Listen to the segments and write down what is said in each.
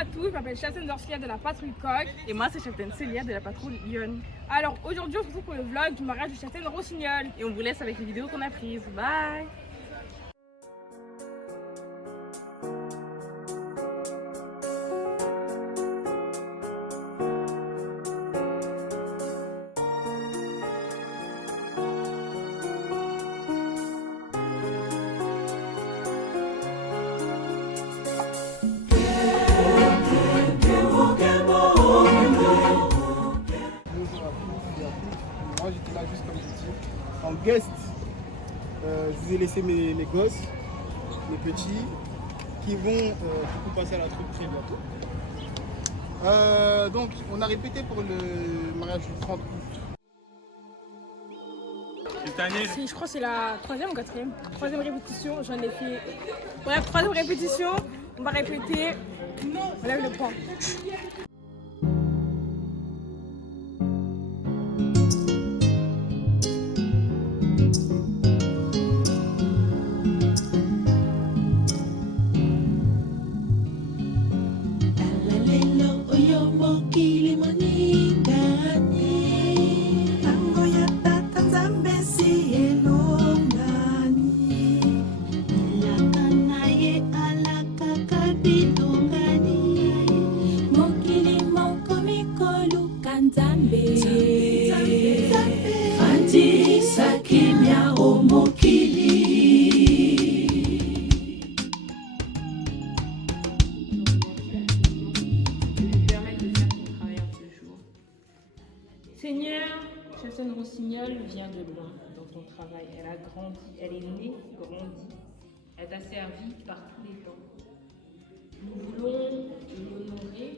à tous, je m'appelle Chassaine Dorcia de la patrouille Coq. Et moi, c'est Chassaine Célia de la patrouille Lyon. Alors aujourd'hui, on se retrouve pour le vlog du mariage de Chassaine Rossignol. Et on vous laisse avec les vidéos qu'on a prises. Bye! Moi j'étais là juste comme je dis, en guest. Je vous ai laissé mes gosses, mes petits, qui vont du coup passer à la troupe très bientôt. Donc on a répété pour le mariage du 30 août. Je crois que c'est la troisième ou quatrième. Troisième répétition, j'en ai fait. Bref, troisième répétition, on va répéter. On lève le point. Seigneur, Chassaine Rossignol vient de loin dans ton travail. Elle a grandi, elle est née, grandie. Elle t'a servi par tous les temps. Nous voulons l'honorer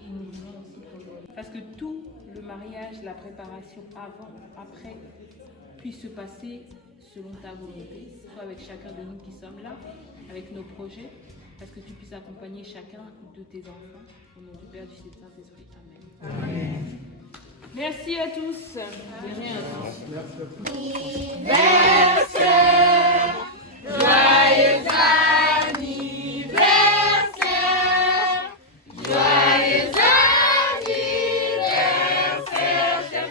et nous voulons aussi t'honorer. Parce que tout le mariage, la préparation avant, après, puisse se passer selon ta volonté, soit avec chacun de nous qui sommes là, avec nos projets, parce que tu puisses accompagner chacun de tes enfants. Au nom du Père, du Fils et du Saint-Esprit. Amen. Amen. Merci à tous. De rien à tous. Anniversaire, joyeux anniversaire, joyeux anniversaire, chère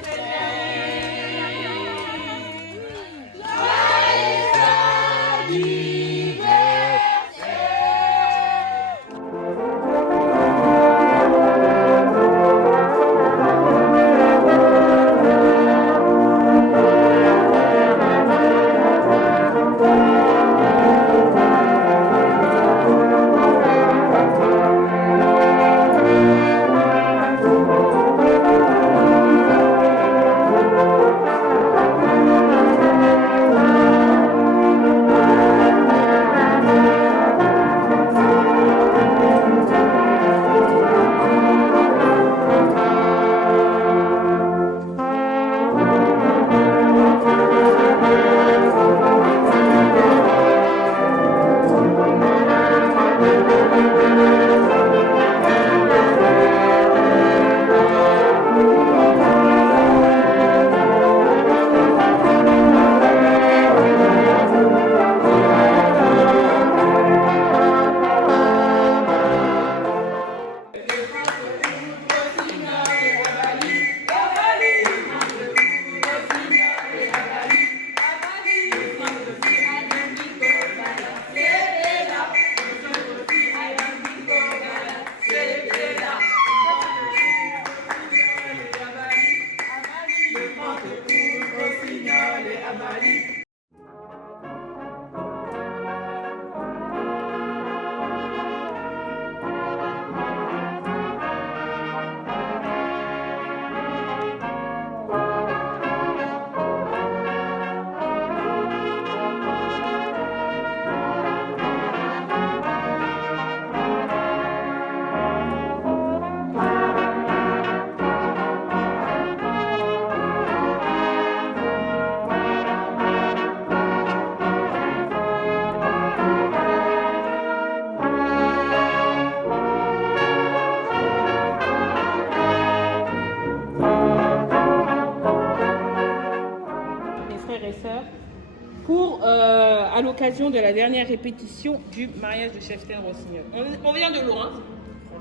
à l'occasion de la dernière répétition du mariage de Chassaine Rossignol. On vient de loin,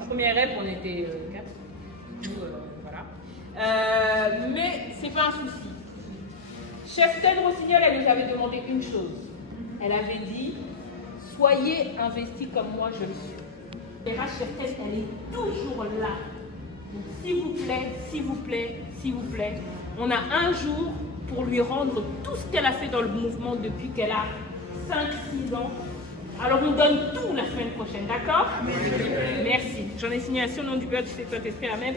Première rep, on était 4. Voilà. Mais c'est pas un souci. Chef Ted Rossignol, elle nous avait demandé une chose. Elle avait dit, soyez investis comme moi je le suis. RH Chef Ted, elle est toujours là. Donc, s'il vous plaît, s'il vous plaît, s'il vous plaît, on a un jour pour lui rendre tout ce qu'elle a fait dans le mouvement depuis qu'elle a 5-6 ans. Alors on donne tout la semaine prochaine, d'accord? Merci. J'en ai signé un au nom du Père, du Fils et du Saint-Esprit. Amen.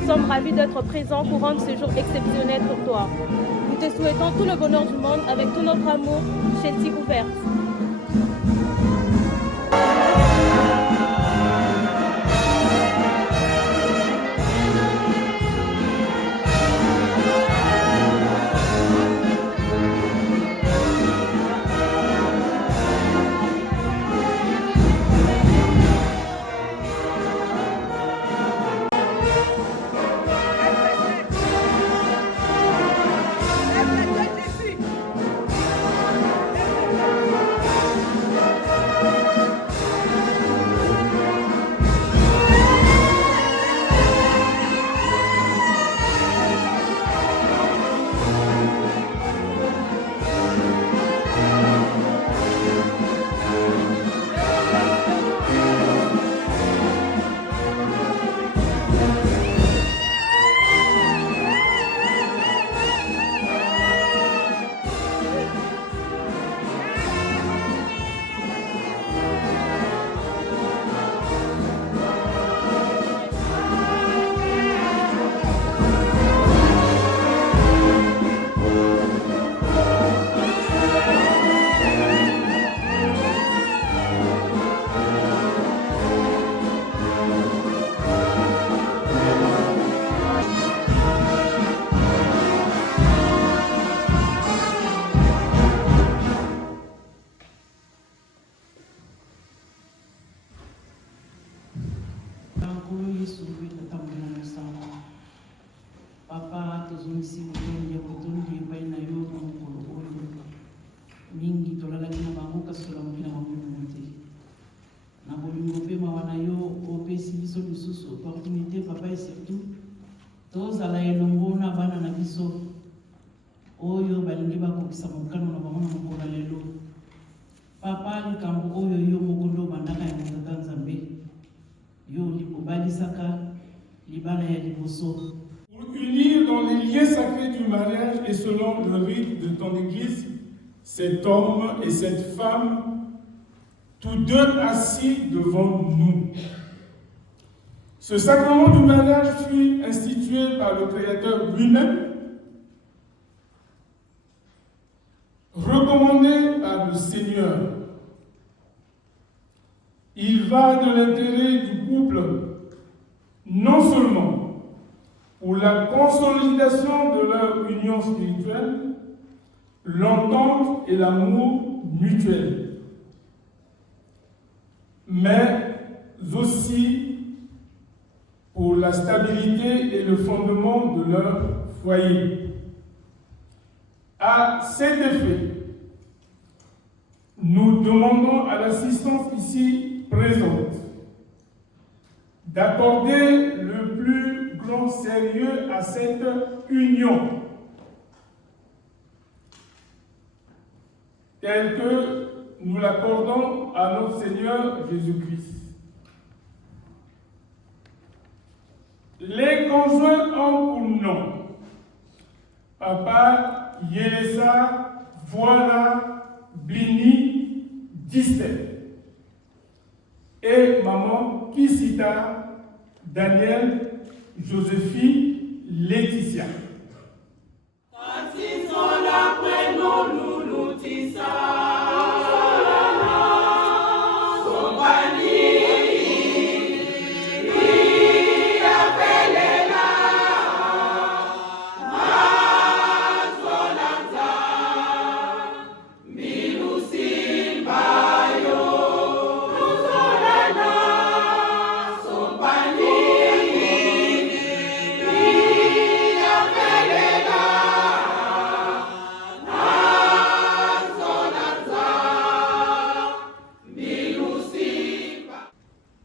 Nous sommes ravis d'être présents pour rendre ce jour exceptionnel pour toi. Nous te souhaitons tout le bonheur du monde avec tout notre amour, Chelsea ouverte. ndeko tondi epai na yo na mokolo oyo mingi tolalaki na bango kasi tolamoki na bango limo te. Na bolingo mpe mawa na yo opesi biso lisusu opportunité papa et surtout tozala elongo na bana na biso oyo balingi bakokisa mokano na bango na mokolo lelo. Papa likambo oyo yo moko nde obandaka ya motata Nzambe yo obalisaka libala ya liboso. Pour unir dans les liens sacrés du mariage et selon le rite de ton église, cet homme et cette femme, tous deux assis devant nous. Ce sacrement du mariage fut institué par le Créateur lui-même, recommandé par le Seigneur. Il va de l'intérêt du couple, non seulement pour la consolidation de leur union spirituelle, l'entente et l'amour mutuel, mais aussi pour la stabilité et le fondement de leur foyer. À cet effet, nous demandons à l'assistance ici présente d'accorder le plus grand sérieux à cette union, telle que nous l'accordons à notre Seigneur Jésus-Christ. Les conjoints ont pour nom Papa Yelesa Voilà Bini Distel et Maman Kisita Daniel Joséphine Laetitia.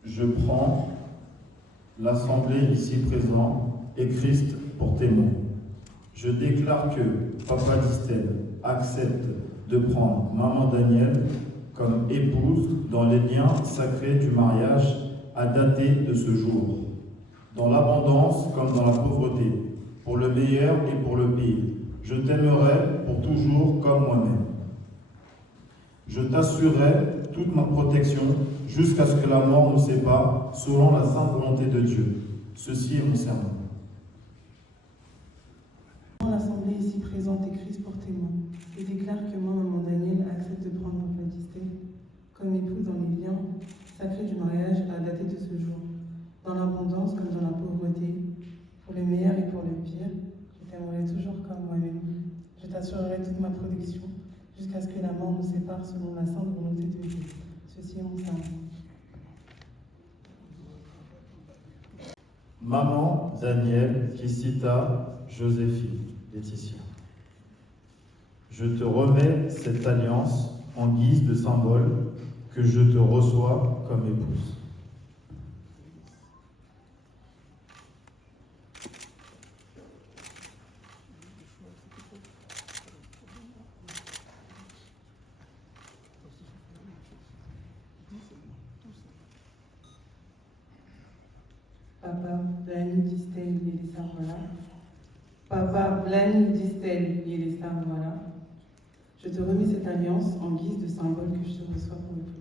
Je prends l'Assemblée ici présente et Christ pour témoin. Je déclare que Papa Distel accepte de prendre Maman Daniel comme épouse dans les liens sacrés du mariage à dater de ce jour, dans l'abondance comme dans la pauvreté, pour le meilleur et pour le pire. Je t'aimerai pour toujours comme moi-même. Je t'assurerai toute ma protection jusqu'à ce que la mort nous sépare, selon la sainte volonté de Dieu. Ceci est mon serment. L'Assemblée ici présente et Christ pour témoin et déclare que moi, Maman Daniel, accepte de prendre Papa Distel comme épouse dans les liens sacrés du mariage à dater de ce jour, dans l'abondance comme dans la pauvreté, pour le meilleur et pour le pire. Je t'aimerai toujours comme moi-même. Je t'assurerai toute ma protection jusqu'à ce que la mort nous sépare selon la sainte volonté de Dieu. Ceci est mon serment. Maman Daniel Kisita Joséphine Laetitia. Je te remets cette alliance en guise de symbole que je te reçois comme épouse. Papa Blani Distel Yelesa Voilà. Papa Blani Distel Yelesa Voilà. Je te remets cette alliance en guise de symbole que je te reçois pour épouse.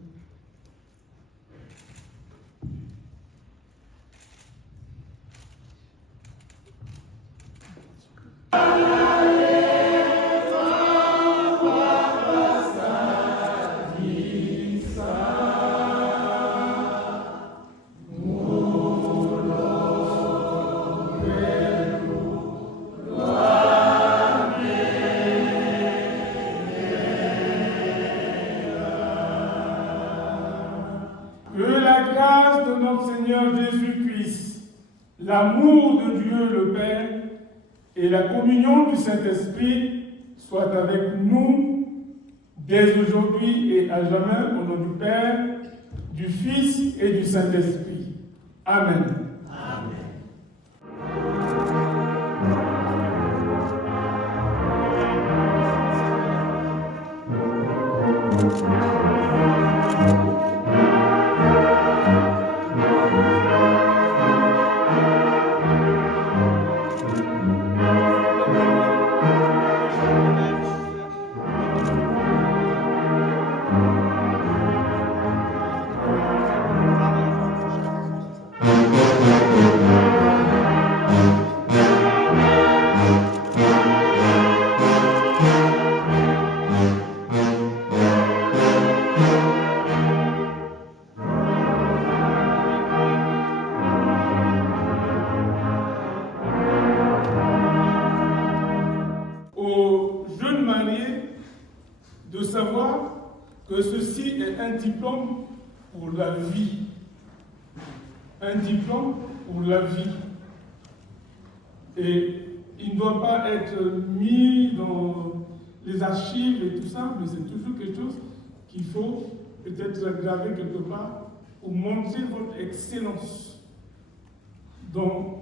Seigneur Jésus-Christ, l'amour de Dieu le Père et la communion du Saint-Esprit soit avec nous dès aujourd'hui et à jamais, au nom du Père, du Fils et du Saint-Esprit. Amen. Aux jeunes mariés de savoir que ceci est un diplôme pour la vie. Un diplôme pour la vie. Et il ne doit pas être mis dans les archives et tout ça, mais c'est toujours quelque chose qu'il faut peut-être graver quelque part pour montrer votre excellence dans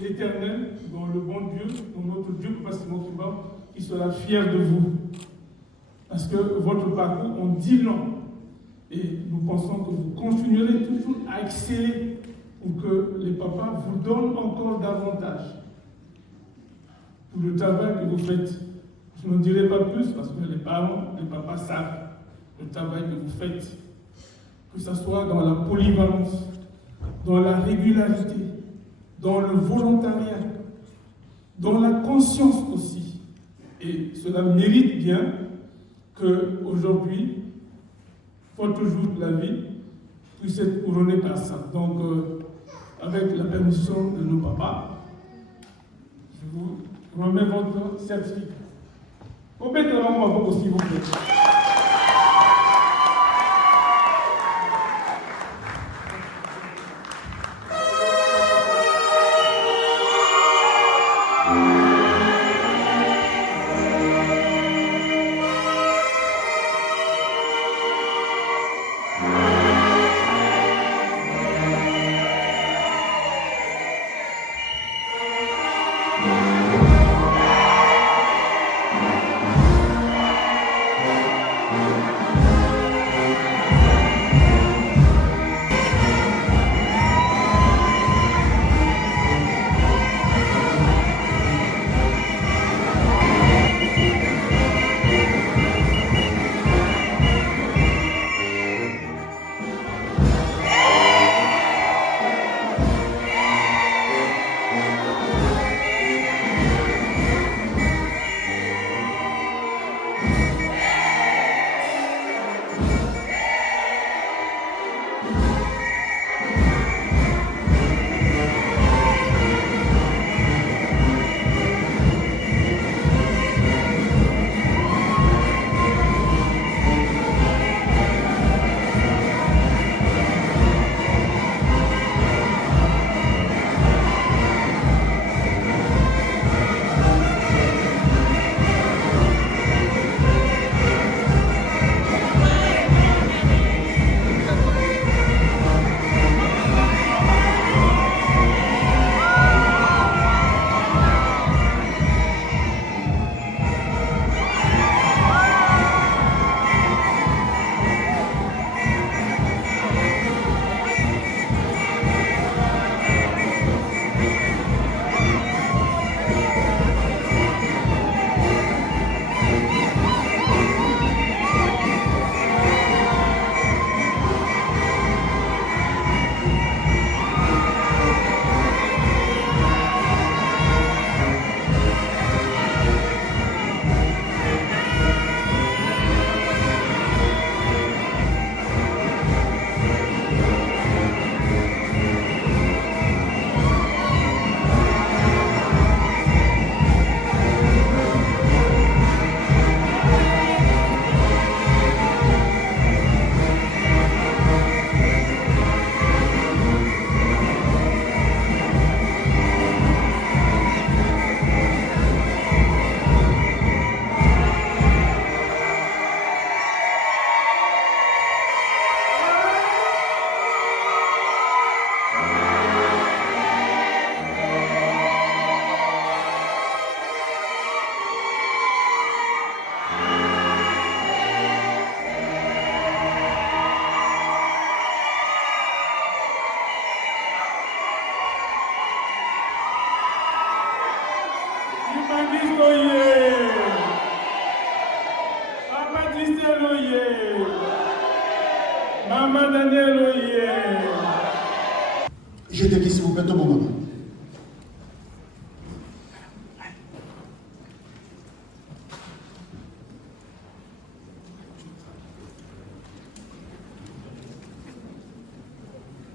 l'Éternel, dans le bon Dieu, dans notre Dieu, parce que notre Papa, qui sera fier de vous. Parce que votre parcours, on dit non. Et nous pensons que vous continuerez toujours à exceller pour que les papas vous donnent encore davantage pour le travail que vous faites. Je n'en dirai pas plus parce que les parents, les papas savent le travail que vous faites. Que ce soit dans la polyvalence, dans la régularité, dans le volontariat, dans la conscience aussi. Et cela mérite bien qu'aujourd'hui, votre jour de la vie puisse être couronné par ça. Donc, avec la permission de nos papas, je vous remets votre certificat. Au fait, s'il vous plaît.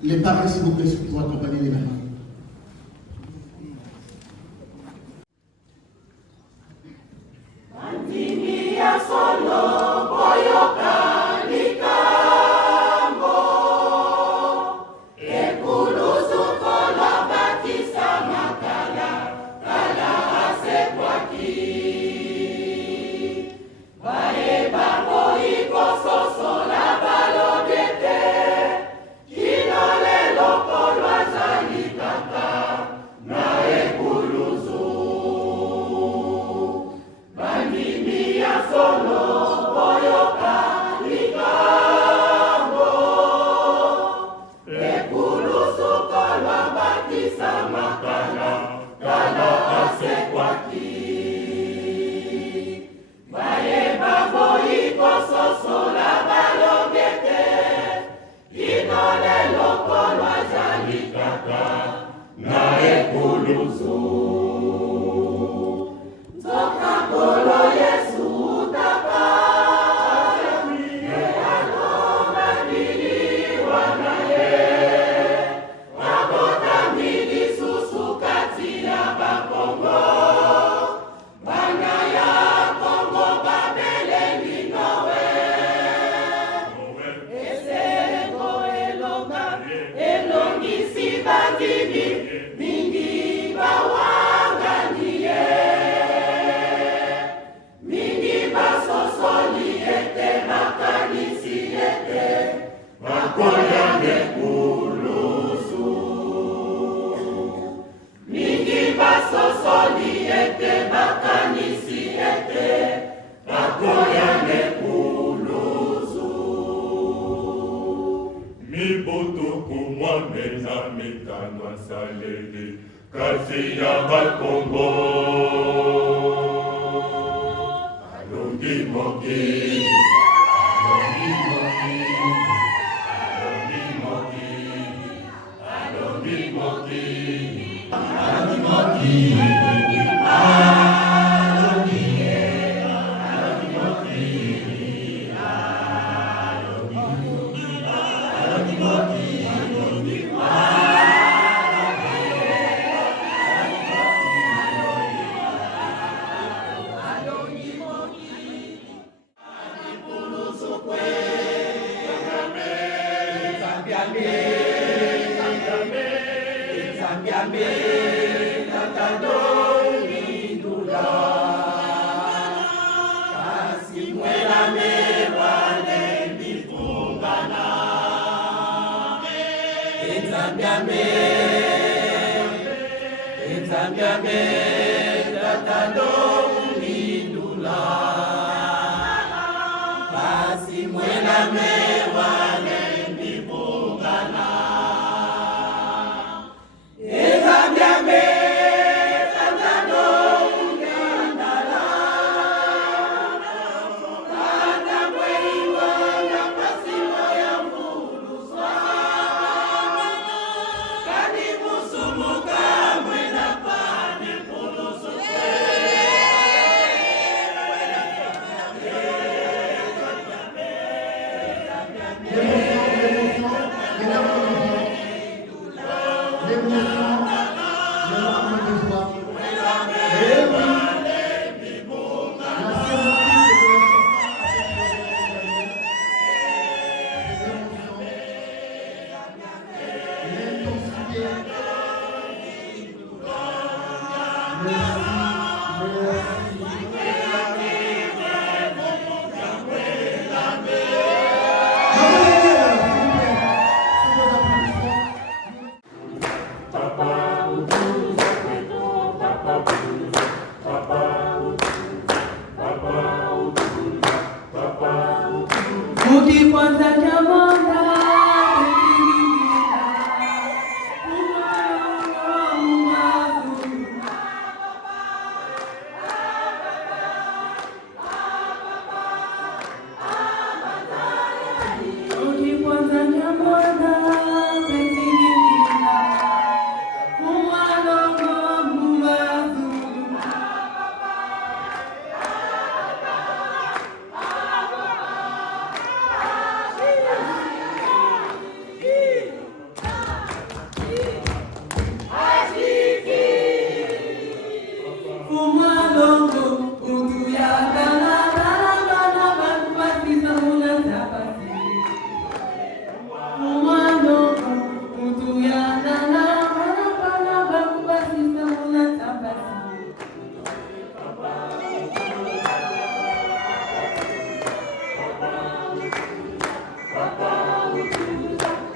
Les parents, s'il vous plaît, pour accompagner les mamans.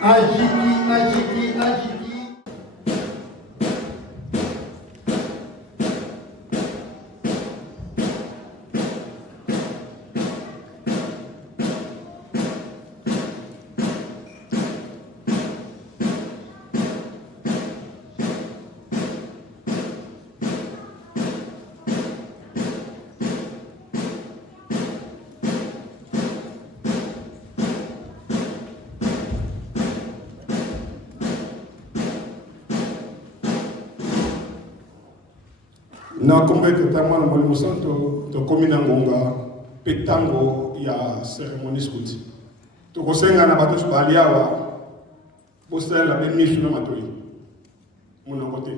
Agiti. Na kombe tama na mwalimu santo tokomi na ngonga petango ya cérémonie skuti tokosenga na bato bali awa bosala be misu na matoi monoko te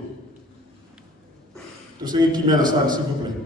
tosengi kimia na salle s'il vous plaît.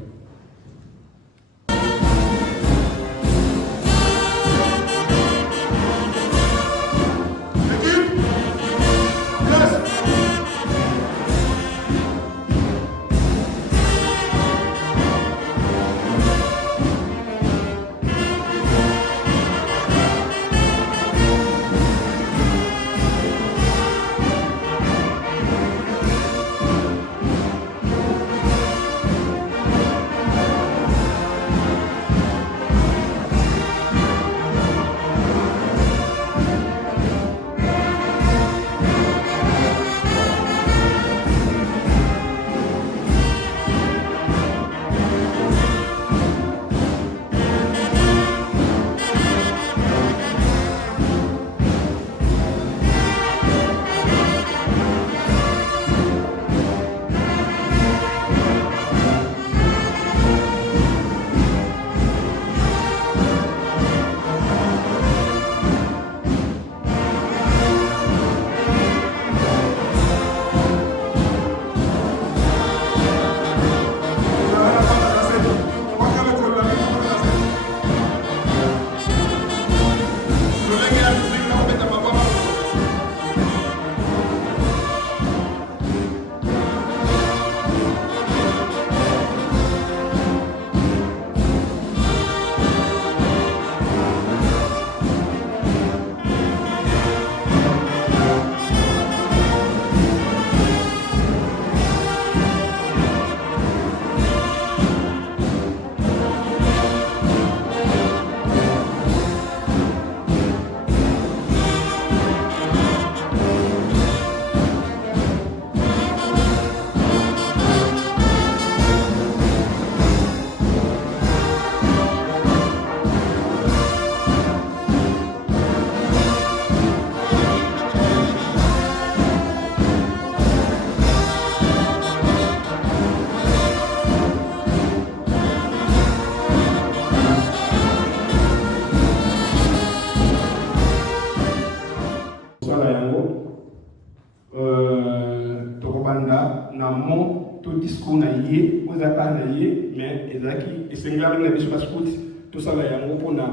discours na ye ozaka na ye mais ezaki esengeli na biso basikuti tosala yango mpona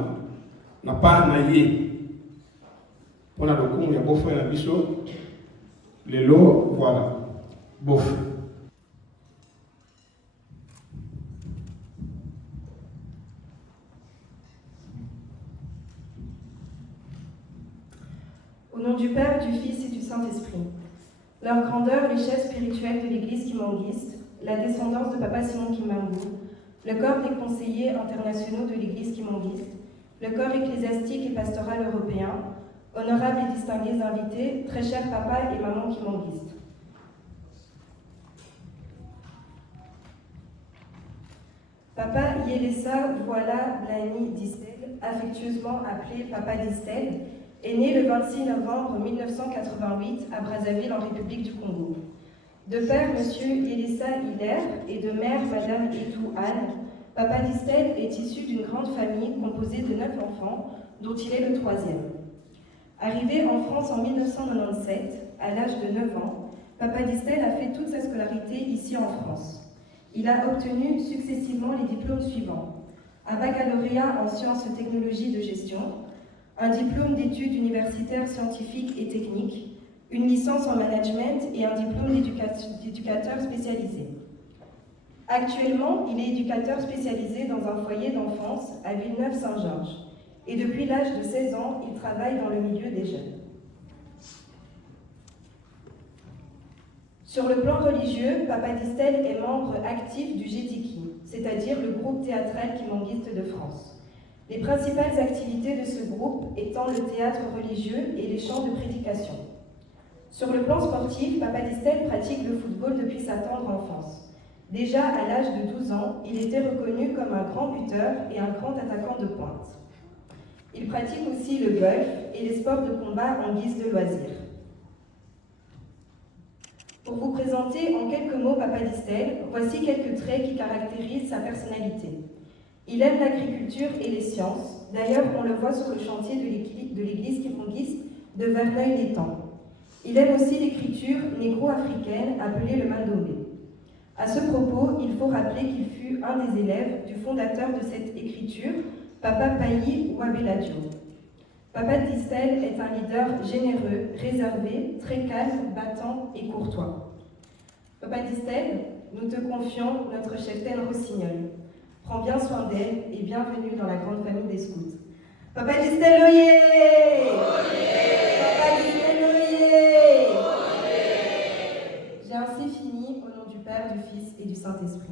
na part na ye mpona lokumu ya bof na biso lelo voilà bof. Au nom du Père, du Fils et du Saint-Esprit. Leur grandeur, richesse spirituelle de l'Église kimanguiste, la descendance de Papa Simon Kimbangu, le corps des conseillers internationaux de l'Église kimanguiste, le corps ecclésiastique et pastoral européen, honorables et distingués invités, très chers papa et maman kimanguistes. Papa Yelessa Voilà Blani Distel, affectueusement appelé Papa Distel, est né le 26 novembre 1988 à Brazzaville, en République du Congo. De père, M. Yelessa Hilaire, et de mère, Mme Etou Anne, Papa Distel est issu d'une grande famille composée de 9 enfants, dont il est le 3e. Arrivé en France en 1997, à l'âge de 9 ans, Papa Distel a fait toute sa scolarité ici en France. Il a obtenu successivement les diplômes suivants: un baccalauréat en sciences et technologies de gestion, un diplôme d'études universitaires scientifiques et techniques, une licence en management et un diplôme d'éducateur spécialisé. Actuellement, il est éducateur spécialisé dans un foyer d'enfance à Villeneuve-Saint-Georges et depuis l'âge de 16 ans, il travaille dans le milieu des jeunes. Sur le plan religieux, Papa Distel est membre actif du GTKI, c'est-à-dire le groupe théâtral kimanguiste de France. Les principales activités de ce groupe étant le théâtre religieux et les chants de prédication. Sur le plan sportif, Papa Distel pratique le football depuis sa tendre enfance. Déjà à l'âge de 12 ans, il était reconnu comme un grand buteur et un grand attaquant de pointe. Il pratique aussi le golf et les sports de combat en guise de loisir. Pour vous présenter en quelques mots Papa Distel, voici quelques traits qui caractérisent sa personnalité. Il aime l'agriculture et les sciences. D'ailleurs, on le voit sur le chantier de l'église kimanguiste de Verneuil-l'Étang. Il aime aussi l'écriture négro-africaine appelée le mandomé. À ce propos, il faut rappeler qu'il fut un des élèves du fondateur de cette écriture, Papa Payi Wabeladio. Papa Distel est un leader généreux, réservé, très calme, battant et courtois. Papa Distel, nous te confions notre cheptaine Rossignol. Prends bien soin d'elle et bienvenue dans la grande famille des scouts. Papa Distel, oyez! Papa Distel, oyez! J'ai ainsi fini au nom du Père, du Fils et du Saint-Esprit.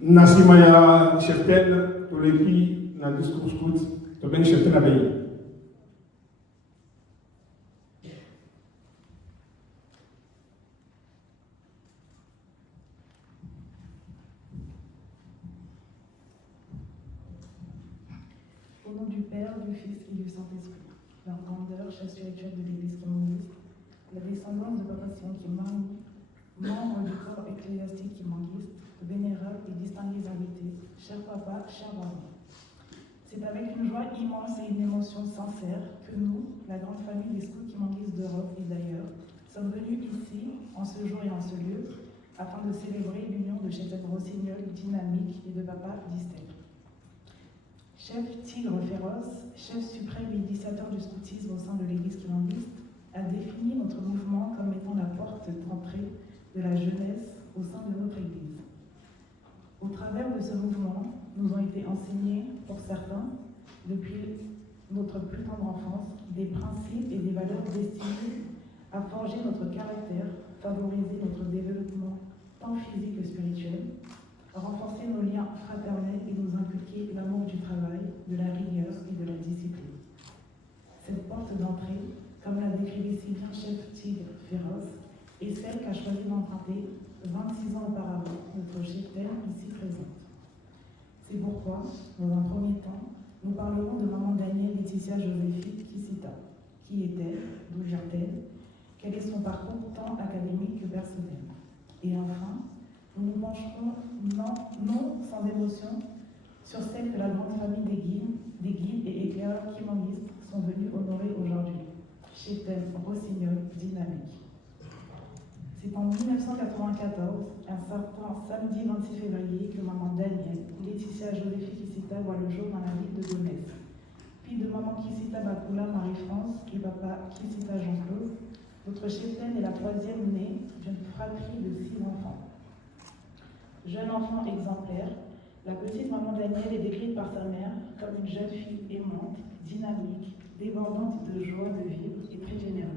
Nasimaya cheptel toleki na discours scout to ben cheptel abeyi. Au nom du Père, du Fils et du Saint-Esprit, leur grandeur, chef spirituel de l'Église kimanguiste, la descendance de Papa Sion Kimang, membre du corps ecclésiastique kimanguiste, vénérables et distingués invités, cher papa, cher maman. C'est avec une joie immense et une émotion sincère que nous, la grande famille des scouts kimanguistes d'Europe et d'ailleurs, sommes venus ici, en ce jour et en ce lieu, afin de célébrer l'union de chef Rossignol dynamique et de Papa Distel. Chef tigre féroce, chef suprême et initiateur du scoutisme au sein de l'Église kimanguiste, a défini notre mouvement comme étant la porte d'entrée de la jeunesse au sein de notre Église. Au travers de ce mouvement, nous ont été enseignés, pour certains, depuis notre plus tendre enfance, des principes et des valeurs destinées à forger notre caractère, favoriser notre développement tant physique que spirituel, renforcer nos liens fraternels et nous inculquer l'amour du travail, de la rigueur et de la discipline. Cette porte d'entrée, comme l'a décrit si bien chef tigre féroce, est celle qu'a choisi d'emprunter 26 ans auparavant notre cheptaine ici présente. C'est pourquoi, dans un premier temps, nous parlerons de maman Danielle Laetitia Joséphine Kisita. Qui est-elle? D'où vient-elle? Quel est son parcours tant académique que personnel? Et enfin, nous nous pencherons, non sans émotion, sur celle que la grande famille des guides et éclaireurs kimanguistes sont venus honorer aujourd'hui. Cheptaine Rossignol dynamique. C'est en 1994, un certain samedi 26 février, que maman Danielle Laetitia Joséphine Kisita voit le jour dans la ville de Gonesse. Fille de maman Kisita Bakula Marie-France et papa Kisita Jean-Claude, notre cheptaine est la troisième née d'une fratrie de 6 enfants. Jeune enfant exemplaire, la petite maman Danielle est décrite par sa mère comme une jeune fille aimante, dynamique, débordante de joie de vivre et très généreuse.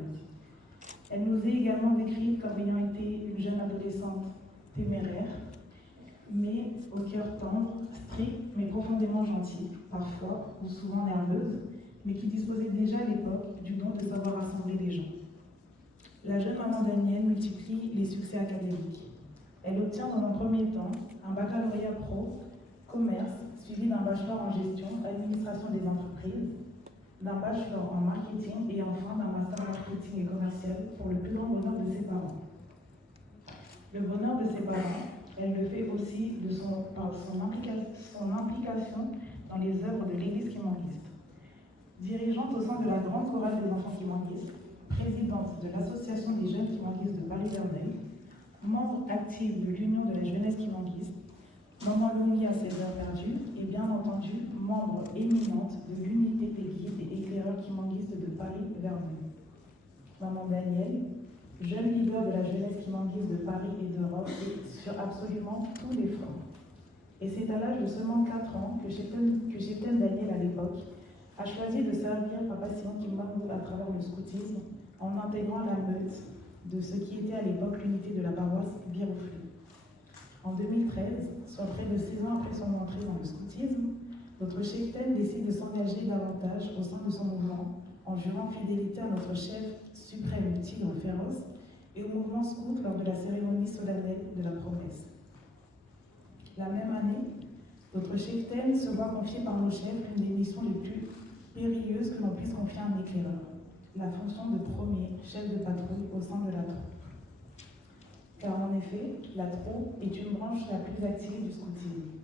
Elle nous est également décrite comme ayant été une jeune adolescente téméraire, mais au cœur tendre, strict mais profondément gentille, parfois ou souvent nerveuse, mais qui disposait déjà à l'époque du don de savoir rassembler les gens. La jeune maman Danielle multiplie les succès académiques. Elle obtient dans un premier temps un baccalauréat pro, commerce, suivi d'un bachelor en gestion, administration des entreprises, d'un bachelor en marketing et enfin d'un master marketing et commercial pour le plus grand bonheur de ses parents. Le bonheur de ses parents, elle le fait aussi par son implication dans les œuvres de l'Église kimanguiste. Dirigeante au sein de la grande chorale des enfants kimanguistes, présidente de l'Association des jeunes kimanguistes de Paris-Verneuil, membre active de l'Union de la jeunesse kimanguiste, maman longue à ses heures perdues et bien entendu membre éminente de l'unité des guides et éclaireurs kimanguistes de Paris-Verneuil. Maman Danielle, jeune leader de la jeunesse kimanguiste de Paris et d'Europe et sur absolument tous les fronts. Et c'est à l'âge de seulement 4 ans que Chepten Daniel, à l'époque, a choisi de servir Papa Simon Kimbangu à travers le scoutisme en intégrant la meute de ce qui était à l'époque l'unité de la paroisse Biroflé. En 2013, soit près de 6 ans après son entrée dans le scoutisme, notre Chepten décide de s'engager davantage au sein de son mouvement en jurant fidélité à notre chef suprême Tigre Féroce et au mouvement scout lors de la cérémonie solennelle de la promesse. La même année, notre Chepten se voit confier par nos chefs l'une des missions les plus périlleuse que l'on puisse confier à un éclaireur, la fonction de premier chef de patrouille au sein de la troupe. Car en effet, la troupe est une branche la plus active du scoutisme.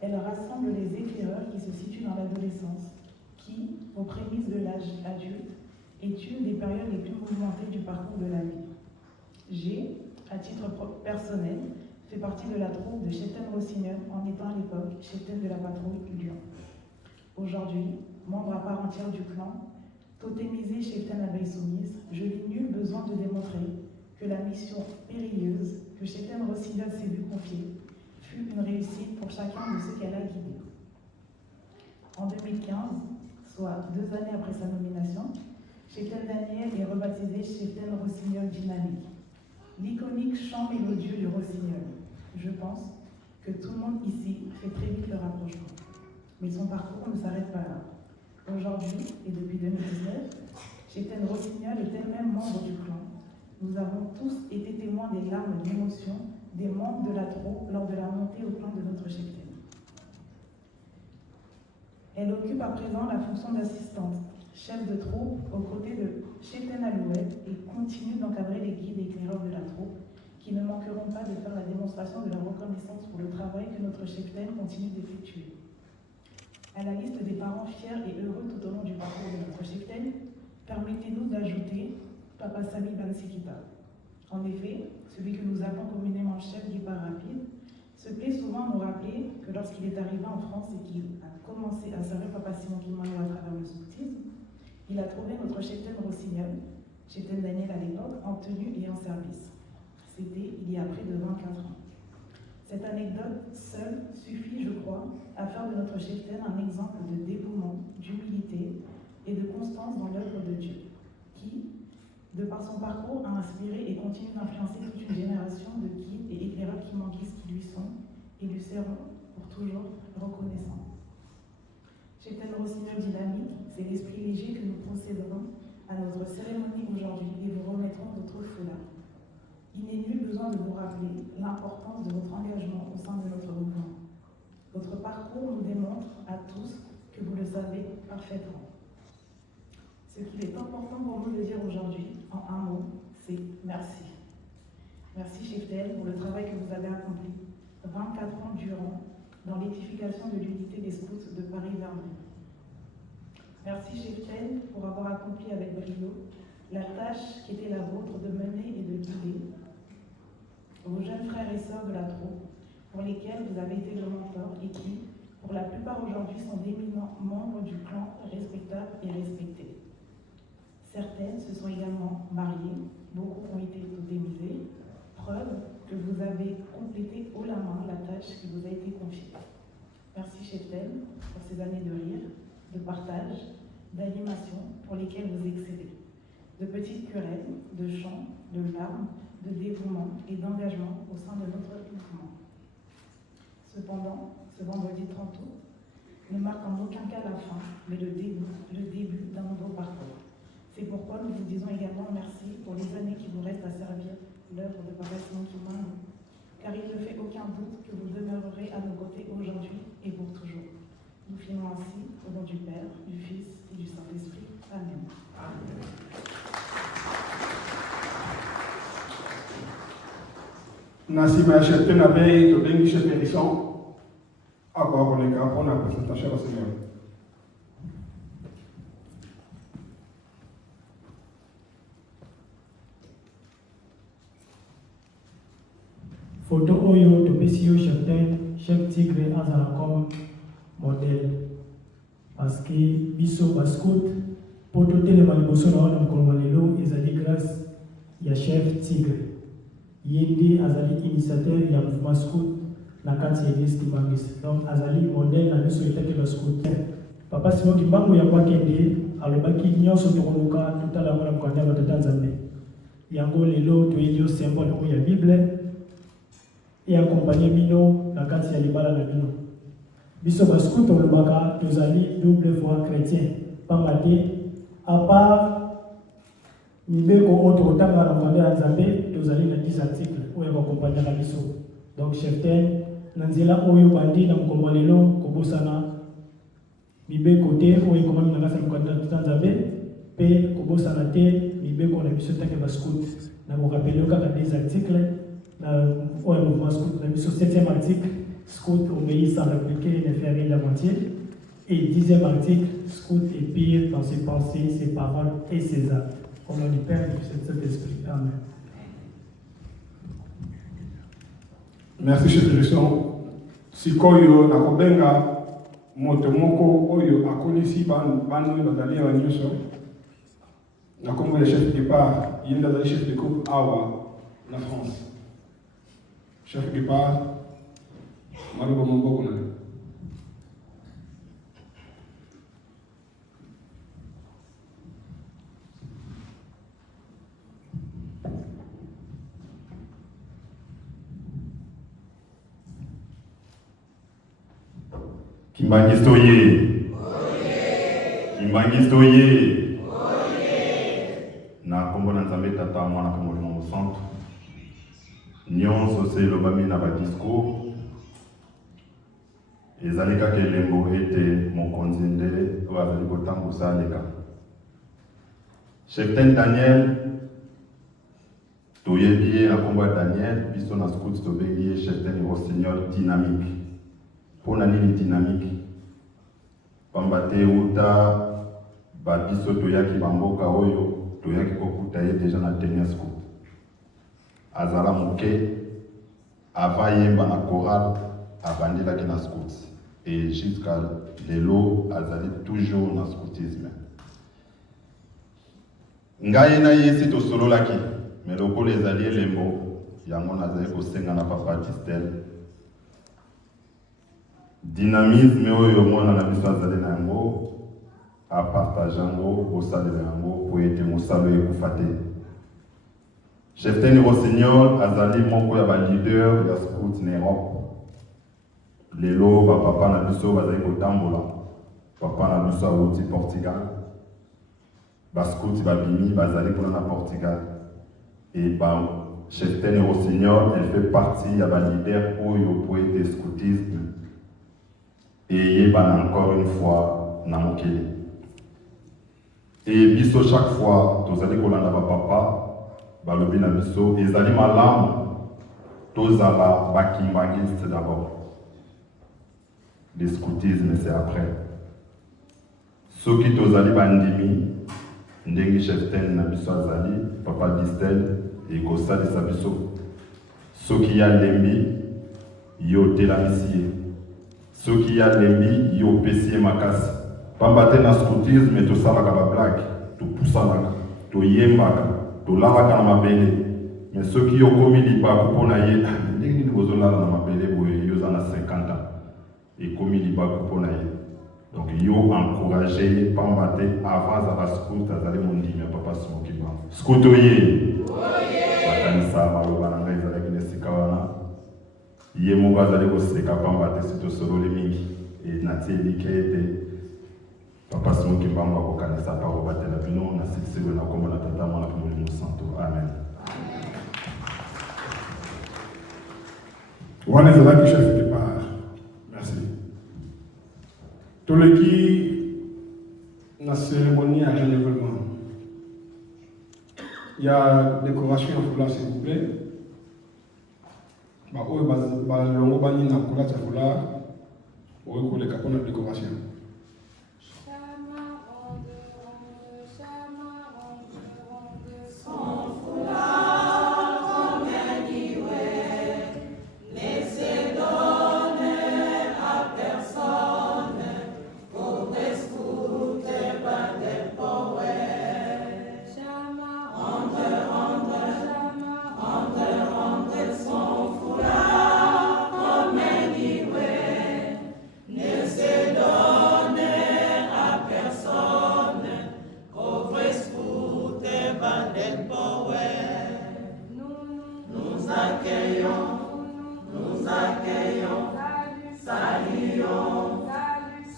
Elle rassemble les éclaireurs qui se situent dans l'adolescence, qui, aux prémices de l'âge adulte, est une des périodes les plus mouvementées du parcours de la vie. J'ai, à titre personnel, fait partie de la troupe de Chepten Rossignol en étant à l'époque Chepten de la patrouille Lyon. Aujourd'hui, membre à part entière du clan, totémisé Chepten Abeille Soumise, je n'ai nul besoin de démontrer que la mission périlleuse que Chepten Rossignol s'est vu confier fut une réussite pour chacun de ceux qu'elle a guidés. En 2015, soit 2 années après sa nomination, Chepten Daniel est rebaptisé Chepten Rossignol Dynamique, l'iconique chant mélodieux du Rossignol. Je pense que tout le monde ici fait très vite le rapprochement. Mais son parcours ne s'arrête pas là. Aujourd'hui, et depuis 2019, Chepten Rossignol est elle-même membre du clan. Nous avons tous été témoins des larmes d'émotion des membres de la troupe lors de la montée au clan de notre Chepten. Elle occupe à présent la fonction d'assistante, chef de troupe aux côtés de Chepten Alouette et continue d'encadrer les guides et éclaireurs de la troupe qui ne manqueront pas de faire la démonstration de la reconnaissance pour le travail que notre Chepten continue d'effectuer. À la liste des parents fiers et heureux tout au long du parcours de notre Chepten, permettez-nous d'ajouter Papa Sami Bansikita. En effet, celui que nous appelons communément chef du pas rapide, se plaît souvent à nous rappeler que lorsqu'il est arrivé en France et qu'il a commencé à servir Papa Simon Kimbangu à travers le scoutisme, il a trouvé notre Chepten Rossignol, Chepten Daniel à l'époque, en tenue et en service. C'était il y a près de 24 ans. Cette anecdote seule suffit, je crois, à faire de notre Chepten un exemple de dévouement, d'humilité et de constance dans l'œuvre de Dieu, qui, de par son parcours, a inspiré et continue d'influencer toute une génération de guides et éclaireurs kimbanguistes qui lui sont et lui seront pour toujours reconnaissants. Chepten Rossignol Dynamique, c'est l'esprit léger que nous procéderons à notre cérémonie aujourd'hui et vous remettrons votre foulard. Il n'est nul besoin de vous rappeler l'importance de votre engagement au sein de notre mouvement. Votre parcours nous démontre à tous que vous le savez parfaitement. Ce qu'il est important pour nous de dire aujourd'hui, en un mot, c'est merci. Merci Chepten pour le travail que vous avez accompli 24 ans durant dans l'édification de l'unité des scouts de Paris-Verdun. Merci Chepten pour avoir accompli avec brio la tâche qui était la vôtre de mener et de guider vos jeunes frères et sœurs de la troupe, pour lesquels vous avez été le mentor et qui, pour la plupart aujourd'hui, sont d'éminents membres du clan respectables et respectés. Certaines se sont également mariées, beaucoup ont été totémisées, preuve que vous avez complété haut la main la tâche qui vous a été confiée. Merci Chepten pour ces années de rire, de partage, d'animation pour lesquelles vous excellez. De petites querelles, de chants, de larmes, de dévouement et d'engagement au sein de notre mouvement. Cependant, ce vendredi 30 août ne marque en aucun cas la fin, mais le début d'un nouveau parcours. C'est pourquoi nous vous disons également merci pour les années qui vous restent à servir l'œuvre de Papa Simon Kimbangu, car il ne fait aucun doute que vous demeurerez à nos côtés aujourd'hui et pour toujours. Nous filmons ainsi au nom du Père, du Fils et du Saint-Esprit. Amen. Amen. Nasima Chepten Abeille Tobengi chef d'édition. Encore les gars pour la présentation au Seigneur. Photo oyo topesi yo chef Tigre azala comme modèle parce que biso bascout po totelema liboso na wana mokolo lelo ezali grâce ya chef Tigre. Ye nde azali initiateur ya mouvement scout na kati ya église Kimangis. Donc azali modèle na biso etaki bascout. Papa Simon Kimbangu ya kwakende alobaki nyonso tokoluka totala yango na mokanda ya batata Nzambe. Yango lelo toyebi symbole oyo ya Bible et accompagner bino na kati ya libala na bino. Biso bascout olobaka tozali double foi chrétien. Pambate à part mibeko oyo tokotanga na mokanda ya Nzambe tozali na 10 articles oyo ekoaccompagner na biso. Donc cheftain na nzela oyo bandi na mokombo lelo kobosana mibeko te oyo ekomami na kati ya mokanda ya tata Nzambe mpe kobosana te mibeko na biso take bascout. Na kokapele yo kaka 10 articles na oyo mouvement scout na biso 7e article scout obéit sans répliquer ne fait rien la moitié et 10e article scout est pire dans ses pensées, ses paroles et ses actes. Au nom du Père et du Saint-Esprit. Amen. Merci chef de leçon. Sikoyo nakobenga moto moko oyo akolisi bano bazali ya nyuso. Na kombo ya chef de départ, il est chef de groupe Awa na France. Chef de départ, Maruba Mamboko na. Kimbangistoye. Kimbangistoye. Na kombo na Nzambe tata mwana kwa molimo santo. Nyonso se lobami na ba discours. Ezali kaka elembo ete mokonzi nde oyo azali kotambusa aleka. Cheftain Daniel toyebi ye na kombo ya Daniel biso na scout tobengi ye cheftain rossignol dynamique. Pona nini dynamique? Pambate uta babiso toyaki bamboka oyo toyaki kokuta ye deja na dernier scout. Azala moke ava yemba na chorale abandelaki na scout et jusqu'à lelo azali toujours na scoutisme. Ngai na yesi tosololaki mais lokolo ezali elembo yango nazali kosenga na papa Distel. Dynamisme oyo mwana na biso azali na yango apartage yango osalela yango po ete mosalo ekufa te. Cheftain Rossignol azali moko ya baleader ya scout na Europe. Lelo bapapa na biso bazali kotambola. Papa na biso awuti Portugal. Bascout babimi bazali kuna na Portugal. Et Cheftain Rossignol, elle fait partie ya baleader oyo po ete scoutisme. Et yeba encore une fois na mokili. Et biso chaque fois tozali kolanda bapapa balobi na biso ezali malamu tozala bakimbangiste d'abord. Le scoutisme c'est après. Soki tozali bandimi ndenge cheftain na biso azali papa Distel et kosalisa biso. Soki ya lembi yo telamisi. Soki ya lembi yo pesi makasi. Pambate na scoutisme tosalaka ba blague, topusanaka, toyembaka, tolalaka na mabele. Mais soki yo komi libaku pona ye, ndenge nini bozolala na mabele boye yo za na 50 ans. Et komi libaku pona ye. Donc yo encourager pambate avant za scout azali mondimi papa Simon Kimbangu. Scout oye. Bakanisa maloba na ngai zalaki nesika wana. Ye moko azali koseka pambate sito sololi mingi. Et natie likete papa Simon Kimbangu akokanisa paro batela bino na sikiselo na kombo na tata mwana kwa molimo santo. Amen. Wana ezalaki chef de départ. Merci. Toleki na cérémonie à relèvement. Il y a décoration en foulard s'il vous plaît. Ba oyo ba longo bani na kola ta foulard. Oyo koleka pona décoration. Amen.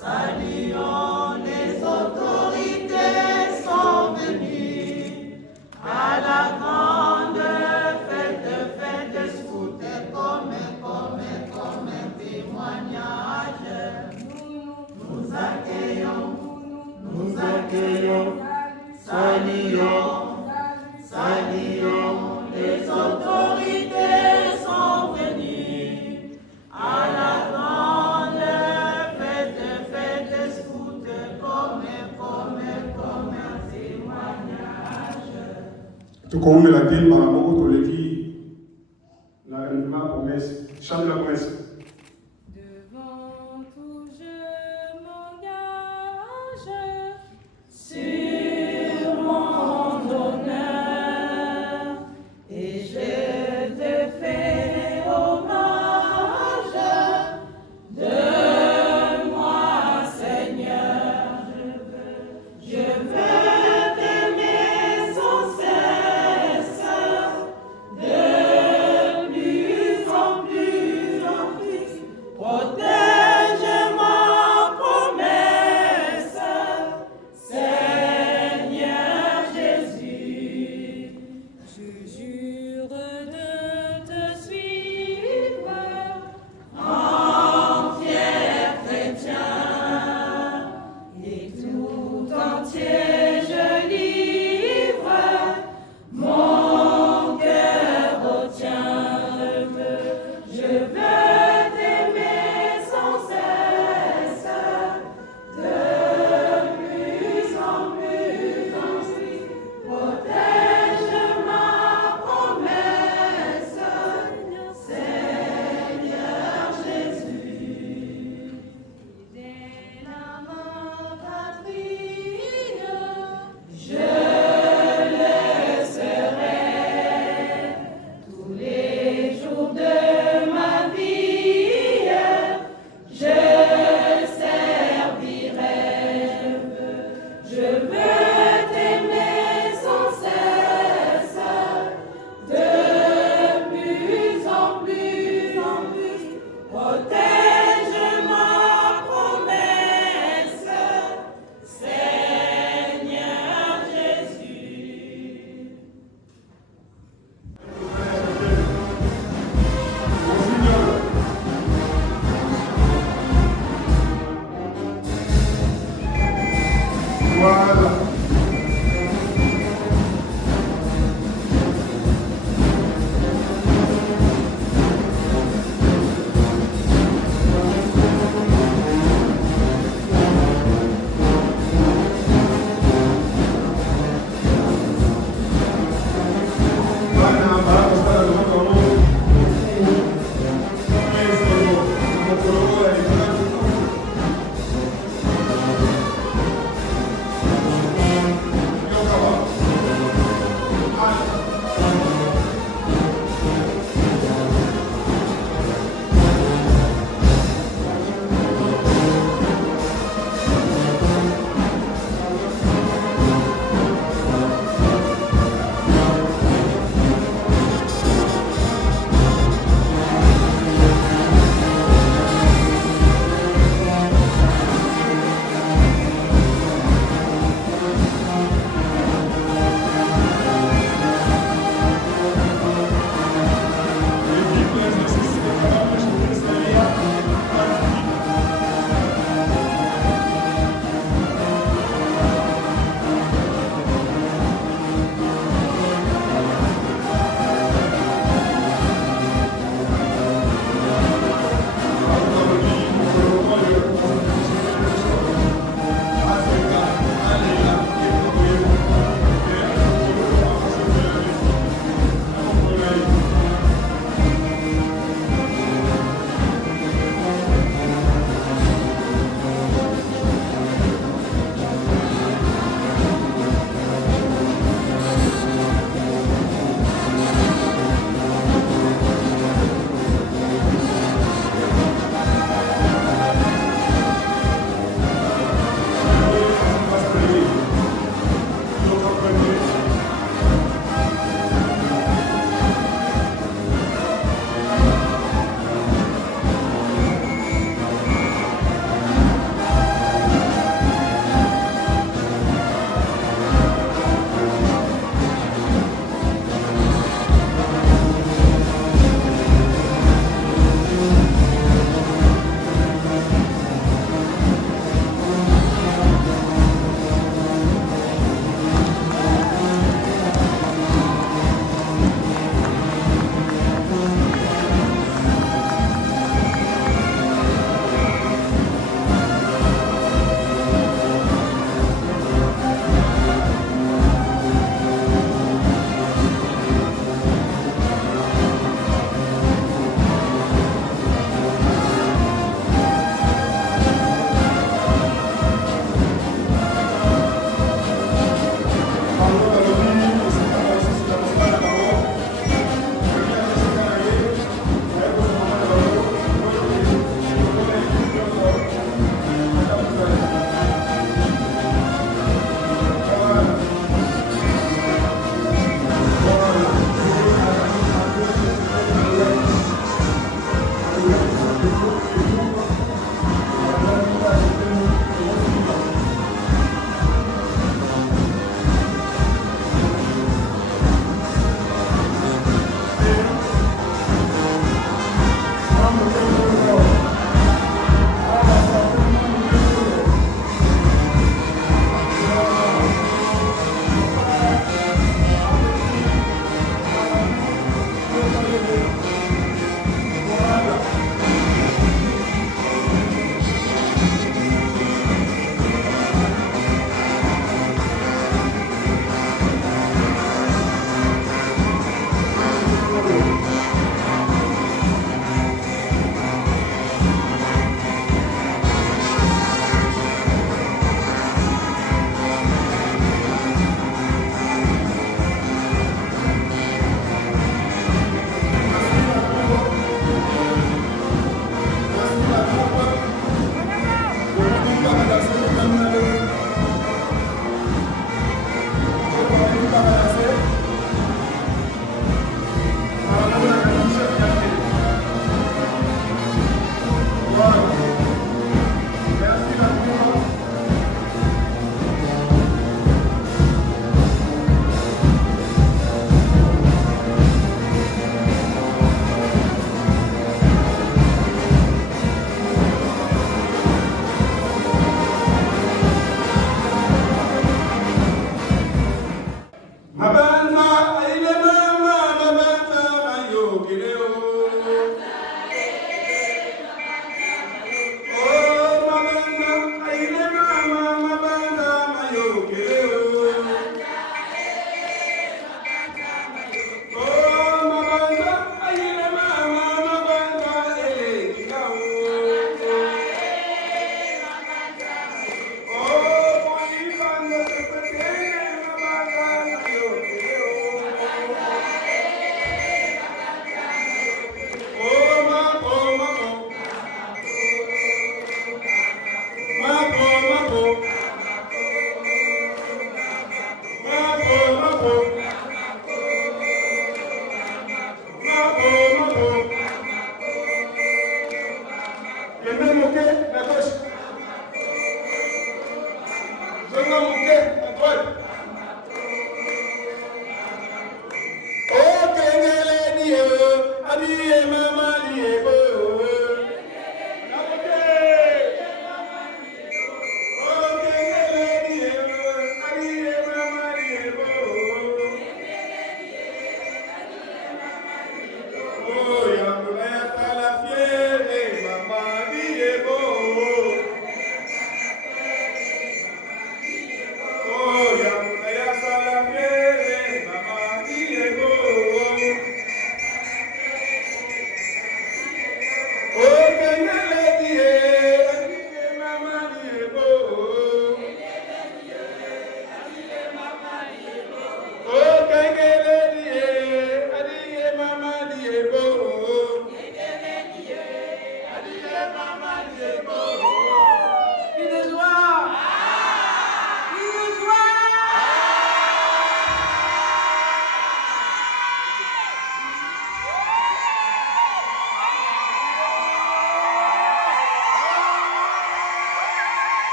Saluons, les autorités sont venues à la grande fête scout comme un témoignage. Nous accueillons, saluons, les autorités sont venues à la grande fête scout comme un témoignage. Tukoumela teli makamoko toleki na ma promesse, chante la promesse. Devant tout je m'engage Sur mon honneur, et je te fais hommage. De moi, Seigneur, je veux t'aimer sans cesse, de plus en plus.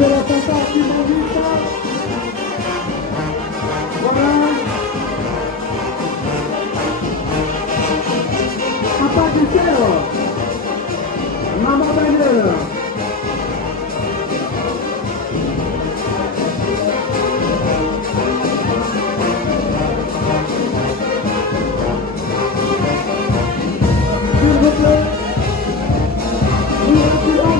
la papa qui m'invite. Voilà. Papa du cœur. Maman Daniel. S'il vous plaît. Nous reculons.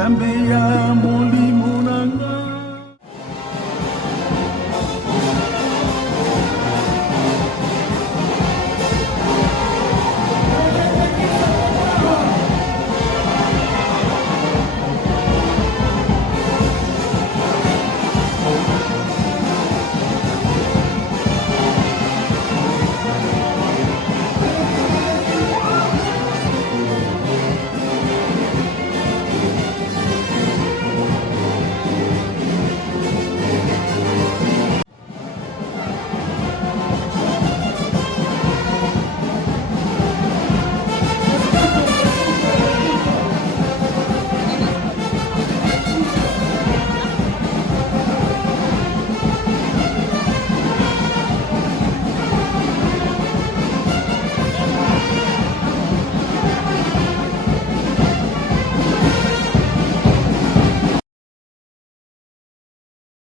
Nzambe ya